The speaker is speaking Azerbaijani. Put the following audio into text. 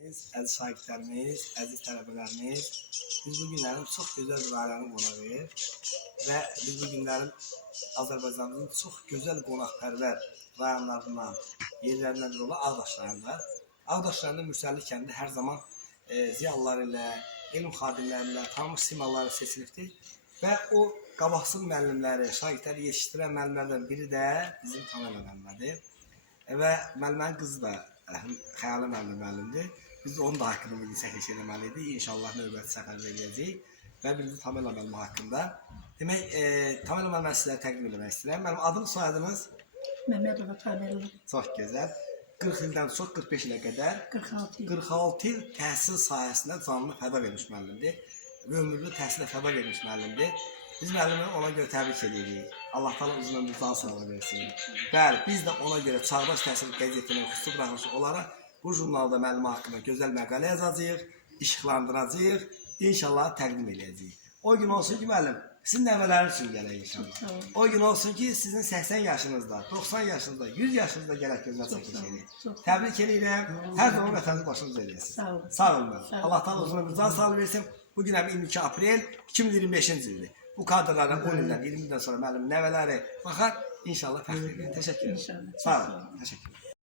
Əziz şagirdlərimiz, əziz tələbələrimiz, biz bu günlərin çox gözəl bir ailənin qonağıyıq və biz bu günlərin Azərbaycanın çox gözəl qonaqpərvər rayonlarından, yerlərindən biri olan Ağdaş rayonunda. Ağdaş rayonunda Mürsəlli kəndi hər zaman ziyalılar ilə, elm xadimləri ilə, tanınmış simaları seçilibdir və o qabaqsız müəllimləri, şagirdləri yetişdirən müəllimlərdən biri də bizim Tamer müəllimdir və müəllimənin qızı da Xəyalı müəllimdir. Biz onun da haqqında bir çəkiliş eləməliydik. İnşallah növbəti səfərdə eləyəcəyik və bizim Tamer müəllim haqqında. Demək, Tamer müəllim sizlərə təqdim etmək istəyirəm. Mənim adım, soyadınız? Məmmədova Tamerova. Çox gözəl. 40 ildən çox 45 ilə qədər 46 il təhsil sahəsində canını fəda vermiş müəllimdir və ömürlü təhsilə fəda vermiş müəllimdir. Biz müəllimi ona görə təbrik edirik. Allah təala uzun ömür, can sağlığı versin. Bəli, biz də ona görə Çağdaş Təhsil qəzetinin xüsusi buraxılışı olaraq bu jurnalda müəllim haqqında gözəl məqalə yazacağıq, işıqlandıracağıq, inşallah təqdim edəcəyik. O gün olsun ki, müəllim, sizin nəvələriniz üçün gələk inşallah. O gün olsun ki, sizin 80 yaşınızda, 90 yaşınızda, 100 yaşınızda gələk gözünə çəkiliş edək. Təbrik edirəm, hər zaman vətəniniz başınıza edəsiniz. Sağ olun. Sağ olun. Allah təala uzun ömür, can sağlığı versin. Bu gün 22 aprel 2025-ci ildir. Bu kadrlara 10 ildən, 20 ildən sonra müəllim nəvələri baxar, inşallah fəxr edir. Təşəkkür ederim. Sağ olun. Təşəkkür ederim.